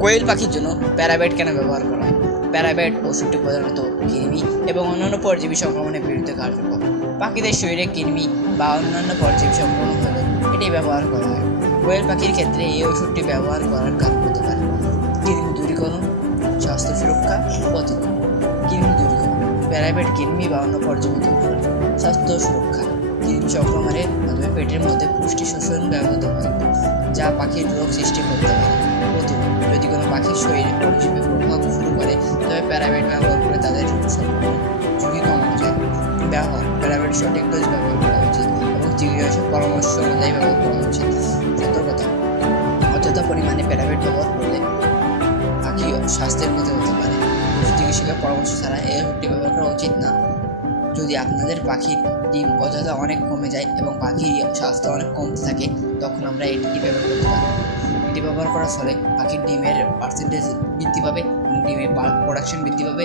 কোয়েল পাখির জন্য প্যারাবাইট কেন ব্যবহার করা হয়? প্যারাবাইট ওষুধটি প্রধানত কৃমি এবং অন্যান্য পরজীবী সংক্রমণের বিরুদ্ধে কার্যকর। পাখিদের শরীরে কৃমি বা অন্যান্য পরজীবী সংক্রমণ হলে এটি ব্যবহার করা হয়। কোয়েল পাখির ক্ষেত্রে এই ওষুধটি ব্যবহার করার কারণ হতে পারে কৃমি দূরীকরণ, স্বাস্থ্য সুরক্ষা, প্রতিরোধ। কৃমি দূরীকরণ, প্যারাবাইট কৃমি বা অন্য পরজীবী দূর করে। স্বাস্থ্য সুরক্ষা, কৃমি সংক্রমণের মাধ্যমে পেটের মধ্যে পুষ্টি শোষণ ব্যাহত হয়, যা পাখির রোগ সৃষ্টি করতে পারে। প্রতিরোধ, যদি কোনো পাখির শরীরে পরজীবী প্রভাব শুরু করে তবে প্যারাবাইট ব্যবহার করে তাদের সংক্রমণ ঝুঁকি কমানো যায়। ব্যবহার, প্যারাবাইট সঠিক ডোজ ব্যবহার করা উচিত এবং চিকিৎসক পরামর্শ অনুযায়ী ব্যবহার করা উচিত। সতর্কতা, অযথা পরিমাণে প্যারাবাইট ব্যবহার করলে পাখি স্বাস্থ্যের ক্ষতি হতে পারে। চিকিৎসকের পরামর্শ ছাড়া এই ওষুধটি ব্যবহার করা উচিত না। যদি আপনাদের পাখির ডিম অযথা অনেক কমে যায় এবং পাখির স্বাস্থ্য অনেক কমতে থাকে, তখন আমরা এটি ব্যবহার করতে পারি। এটি ব্যবহার করার ফলে পাখির ডিমের পার্সেন্টেজ বৃদ্ধি পাবে এবং ডিমের প্রোডাকশন বৃদ্ধি পাবে।